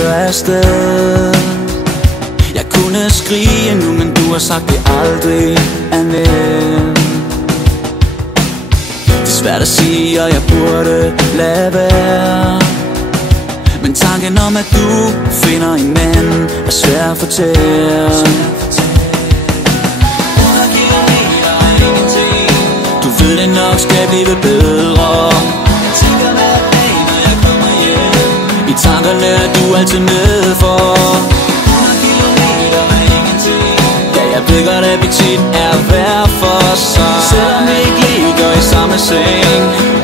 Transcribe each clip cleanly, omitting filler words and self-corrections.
køre afsted. Jeg kunne skrige nu, men du har sagt det aldrig er nemt. Det er svært at sige, og jeg burde lade være, men tanken om at du finder en mand er svær at fortælle. Du ved det nok skal blive bedre. Jeg tænker hver dag når jeg kommer hjem. I tankerne er du altid med for. 100 kilometer er ingenting. Ja, jeg ved godt at vi tit er hver for sig. Selvom vi ikke ligger i samme seng,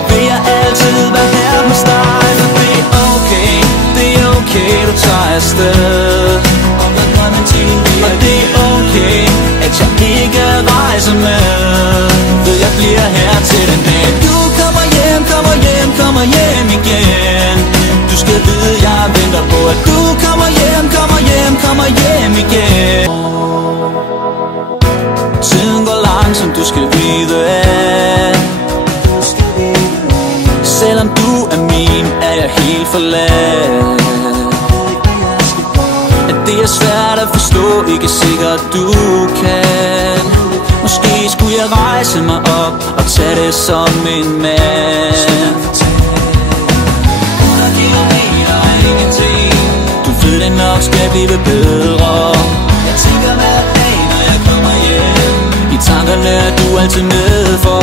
vil jeg altid være her hos dig. For det er okay, det er okay, du tager afsted. Og der kommer en time. Og det er okay, at jeg ikke rejser med. Ved jeg bliver her til den dag du kommer hjem, kommer hjem, kommer hjem igen. Du skal vide jeg venter på at du kommer hjem, kommer hjem, kommer hjem igen. Tiden går langsomt, du skal vide at selvom du er min, er jeg helt forladt. At det er svært at forstå, ikke sikkert du kan. Måske skulle jeg rejse mig op og tage det som en mand. 100 kilometer er ingenting. Du ved det nok skal blive bedre. Jeg tænker hver dag når jeg kommer hjem. I tankerne er du altid med for.